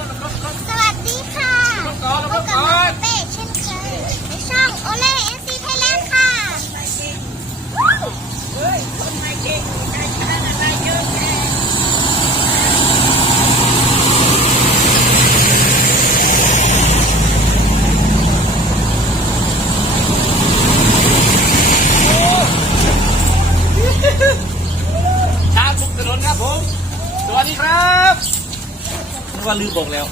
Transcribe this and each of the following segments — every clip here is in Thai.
สวัสดีค่ะก่อนพบกับน้องเป้เช่นเคยในช่องโอเล่เอซีไทยแลนด์ค่ะ ทางทุกถนนครับผม สวัสดีครับนึก ว่าลืมบอกแล้ว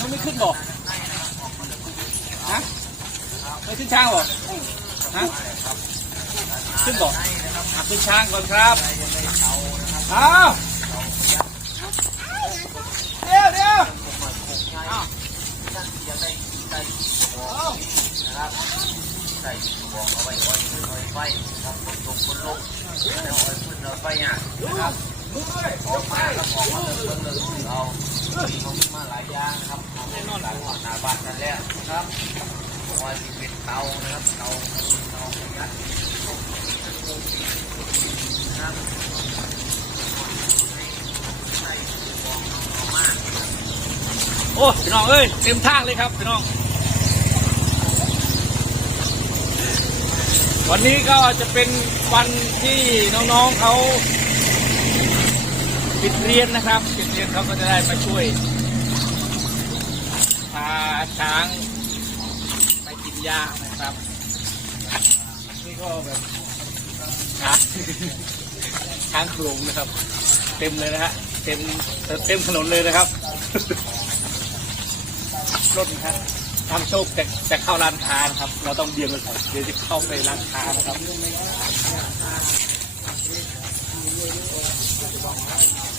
มันไม่ขึ้นบอกฮะไม่ขึ้นช้างบอกฮะขึ้นบอกอ่ขึ้นช้างก่อนครับเอาเดี๋ยวเดี๋ยว เอาใส่บอกเอาไว้ไว้ไว้ไว้ครับคนลงคนลงแล้วเอาขึ้นเอาไปอะนะครับออกมาครับออกมาเลิกเลิกเอามีเขามาหลายอย่างครับแน่นอนหลังหน้าบ้านกันแล้วครับบอกว่าจะเป็นเตานะครับเตาเตาประหยัดนะครับโอ้พี่น้องเอ้ยเต็มทางเลยครับพี่น้อง วันนี้ก็จะเป็นวันที่น้องๆเขาปิดเรียนนะครับปิดเรียนเขาก็จะได้มาช่วยพาช้างไปกินหญ้านะครับนี่ก็แบบช้างช้างโขลงนะครับ เต็มเลยนะฮะเต็มเต็มถนนเลยนะครับรถนะครับ ทำโชคจะจะเข้าร้านค้านะครับ เราต้องเบี่ยงไปก่อนเดี๋ยวจะเข้าไปร้านค้านะครับ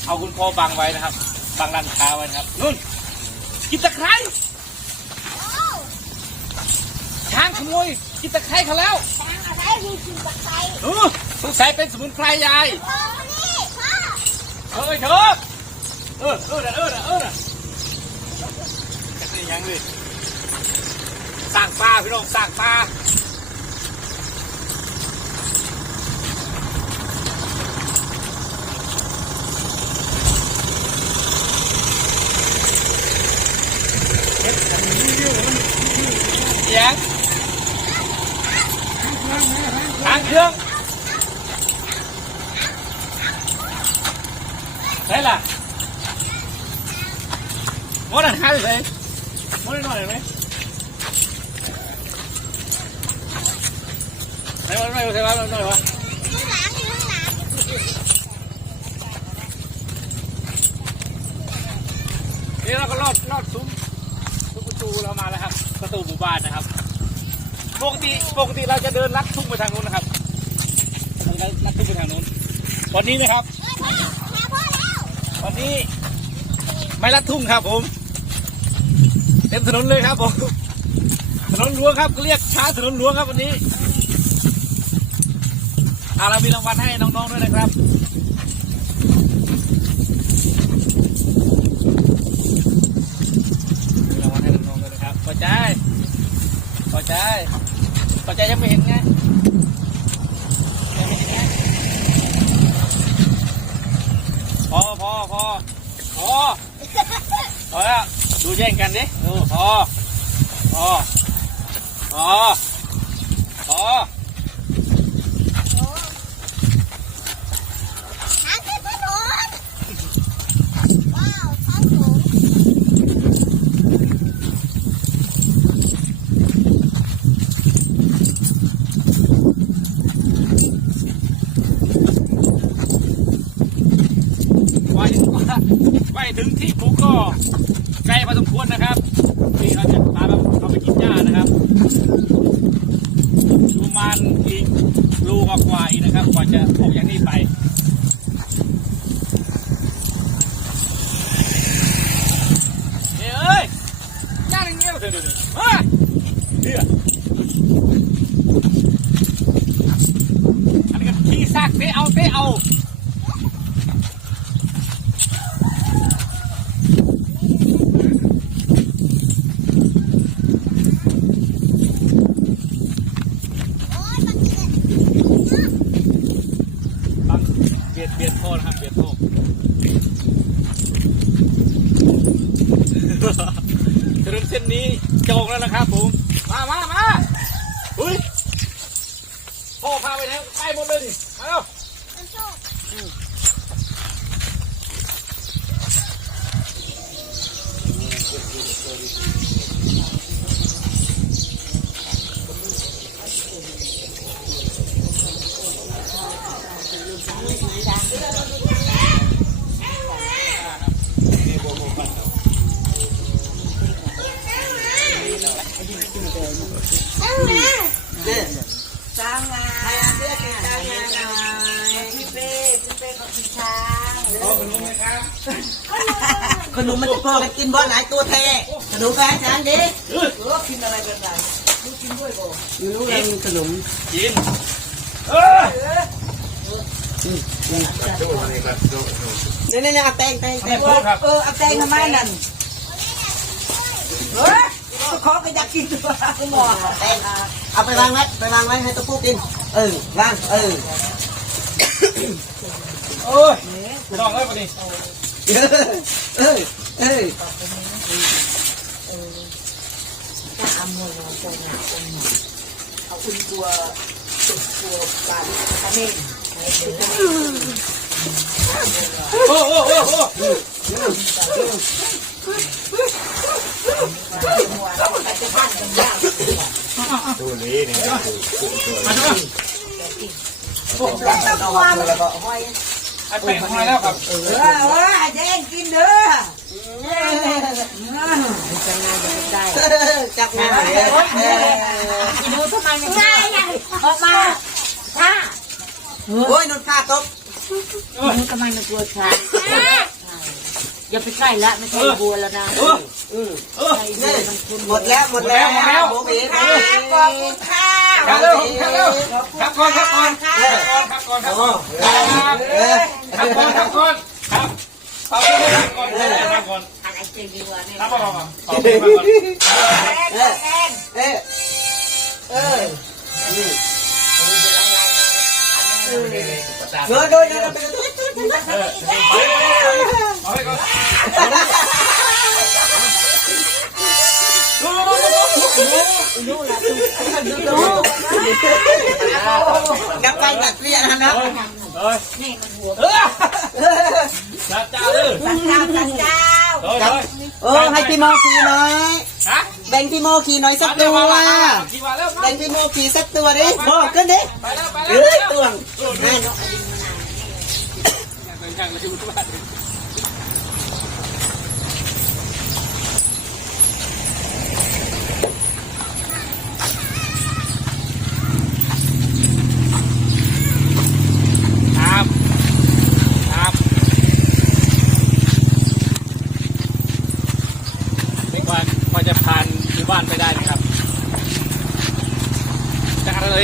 เอาคุณพ่อบังไว้นะครับบังร้านค้าไว้นะครับนุ่นกินตะไคร้ช้างขโมยกินตะไคร้เขาแล้วช้างอะไรมีกินตะไคร้เออสงสัยเป็นสมุนไพรยายพ่อมานี่พ่อเอ้ยเถอะเออเออน่ะเออน่ะเออน่ะจะเป็นยังเลย สร้างปลาพี่น้องสร้างปลาเสียงทางเครื่องไหนล่ะมดอันหายไปไหนมดอันหน่อยไหม ไหนวะไหนวะไหนวะไหนวะข้างหลังอยู่ข้างหลังนี่เราก็ลอดลอดซุ้มซุ้มประตูเรามาแล้วครับ ประตูหมู่บ้านนะครับ ปกติปกติเราจะเดินลัดทุ่งไปทางนู้นนะครับลัดทุ่งไปทางนู้น วันนี้นะครับววันนี้ไม่ลัดทุ่งครับผมเต็มถนนเลยครับผมถนนหลวงครับเรียกช้าถนนหลวงครับวันนี้ อาเรามีรางวัลให้น้องๆด้วยนะครับมีรางวัลให้น้องๆด้วยนะครับพอใจพอใจพอใจยังไม่เห็นไงยังไม่เห็นไงพอพอพอพอพอแล้วดูแย่งกันดิดูพอพอพอพอ ช้างขึ้นถนนว้าวช้างสูง ไปไปถึงที่ผมก็ไกลพอสมควรนะครับที่เราจะพาเราไปกินหญ้านะครับประ มาณอีกลูกกว่าอีกนะครับกว่าจะออกอย่างนี้ไป เฮ้ยเอ้ยย่างอย่างเงี้ยเถอะเดี๋ยวเดี๋ยวเฮ้ยเดี๋ยวอันนี้ก็ขี้ซากเตะเอาเตะเอา เส้นนี้จองแล้วนะครับผมมามามาเฮ้ยพ่อพาไปไหนไปหมดเลยดิมาแล้ว มันโชค ช้างงาเพื่อติดช้างงาหน่อยพี่เป้พี่เป้ขอบคุณช้าง ขอบคุณไหมครับขนมมันจะพอกันกินบ่หลายตัวแท้ขนมแฟนช้างดิเออกินอะไรกันได้รู้กินด้วยบ่อยู่รู้แล้วมีขนมกินเออเนี่ยเนี่ยเอาแตงแตงแตงเออเอาแตงทำไมนั่นเฮ้ยขอก็อยากกินตัวคุณหมอแตงเอาไปวางไว้ไปวางไว้ให้ตัวผู้กินเออวางเออ โอ้ยน้องเอ้ยมาดิเออเออเออเอาอุ่นตัวตัวปลาปลาเน่งโอ้โอ้โอ้โอ้จะพันกันยากตัวนี้เนี่ยคือผู้ตัวมาใช่ไหมผมปลาตัวแล้วก็ห้อย ไอ้เป็ดทำไมแล้วครับเออเออแย่งกินเด้อจับงานเลยดูทำไมไม่ได้ยังออกมาถ้าโอ้ยนนข้าตบดูทำไมมันตัวช้าอย่าไปใกล้ละไม่ใช่บัวแล้วนะเออเออนี่หมดแล้วหมดแล้วโบเบ้ค่ะขอบคุณค่ะ ครับเร็วครับเร็วครับก่อนครับก่อนครับก่อนครับก่อนครับก่อนครับก่อนครับขอบคุณครับก่อนครับก่อนอะไรเจดีวะเนี่ยครับก่อนขอบคุณครับก่อนเออเออเออเออโดยเราไปเออ เอาไปก่อนดูดูดูดูกับไปตัดเรียนนะเฮ้ยนี่มันหัวเออจัดจ้าเลยสันเจ้าสันเจ้าเฮ้ยเฮ้ยเออให้พี่โมขี่หน่อยฮะแบ่งพี่โมขี่หน่อยสักตัวแบ่งพี่โมขี่สักตัวดิโมขึ้นดิไปแล้วไปเอ้ยแล้วตัวงเป็นช่างมาชิมทุกบ้านครับครับเป็นวันพอจะผ่านไปได้ไหมครับจักรเลย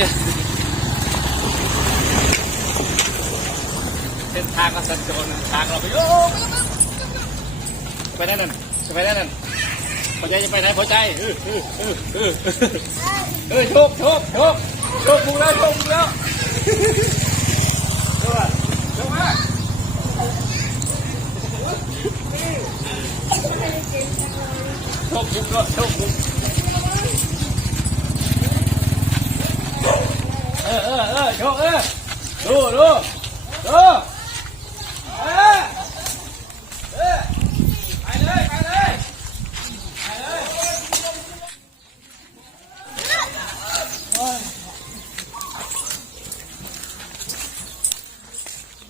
เส้นทางก็สัญจรนทางเราไปโยกไปได้นั่นจะไปได้นั่นพอใจจะไปไหนพอใจเออเออเออเออเออโชคโชคโชคโชคกูแล้วโชคกูแล้วโชคโชคมา โชคกูก็โชคกูเออเออเออโชคเออดูดูดู เออเออไปเลยไปเลยไปเลย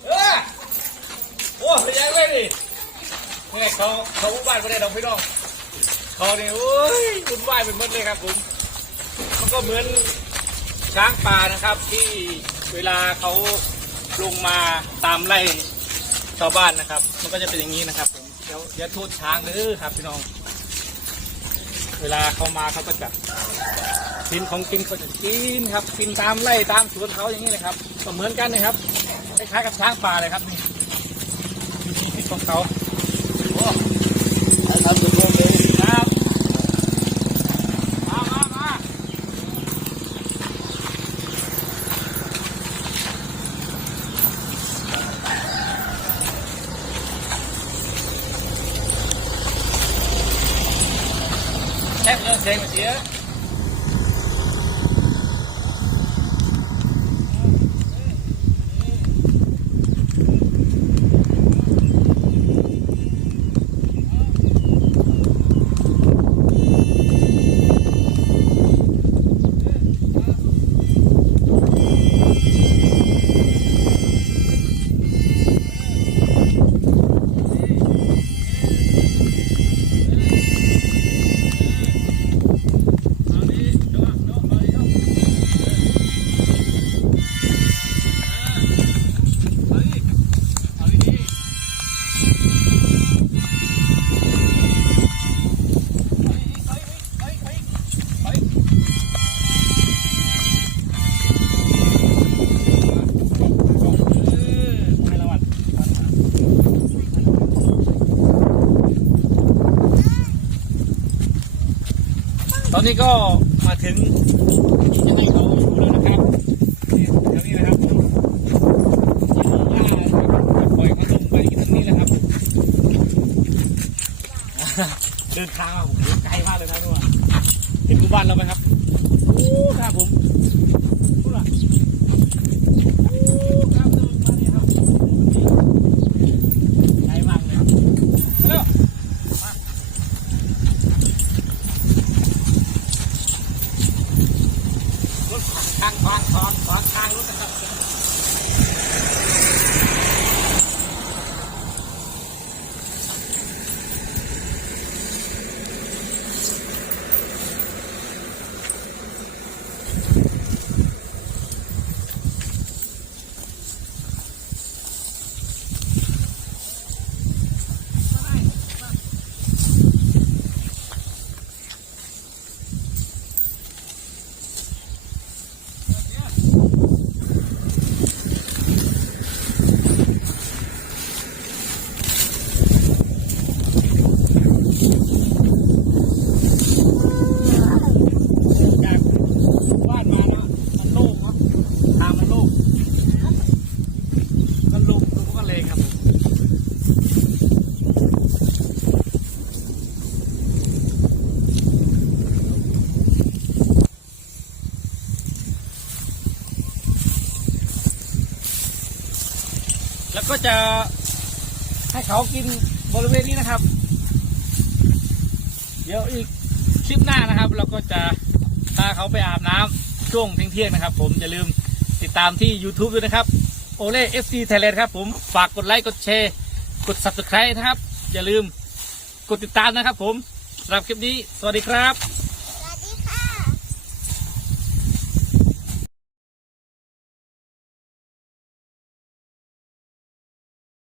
เออโอ้ยยังเลยดิเมื่อไงเขาเขาวุ่นวายไม่ได้ดอกพี่น้องเขาเนี่ยโอ้ย วุ่นวายเป็นหมดเลยครับผมมันก็เหมือนช้างป่านะครับ ที่เวลาเขาลงมาตามไล่ชาวบ้านนะครับ มันก็จะเป็นอย่างนี้นะครับผมเดี๋ยวอย่าโทษช้างเลยครับพี่น้อง เวลาเขามาเขาก็จะกินของกินเขาจะกินครับกินตามไร่ตามสวนเขาอย่างนี้เลยครับก็เหมือนกันนะครับคล้ายๆกับช้างป่าเลยครับนี่วิธีคิดของเขาโอ้ทำสุดโมเลยครับมามามา แท็ นี้ก็มาถึงยังไงเขาอยู่แล้วนะครับเนี่ยแถวนี้นะครับผมปล่อยเขาลงไปที่ตรงนี้แหละครับ เดินทางมาผมไกลมากเลยครับทุกคนเห็นหมู่บ้านเราไหมครับอู้ครับผมนู่นน่ะอู้ครับเดินมาเนี่ยครับไกลมากเลยเร็ว รถทางทางทอนซ้อนทางรถนะครับจากบ้านมาเนาะมันโล่งเนาะทางมันโล่งมันลุกลุกก็เลยครับผมแล้ว ก็จะให้เขากินบริเวณนี้นะครับ เดี๋ยวอีกคลิปหน้านะครับ เราก็จะพาเขาไปอาบน้ำช่วงเที่ยงนะครับ ผมอย่าลืมติดตามที่ YouTube ด้วยนะครับโอเล่ FC Thailand ครับผมฝากกดไลค์กดแชร์กด Subscribe นะครับ อย่าลืมกดติดตามนะครับผมสำหรับคลิปนี้ สวัสดีครับ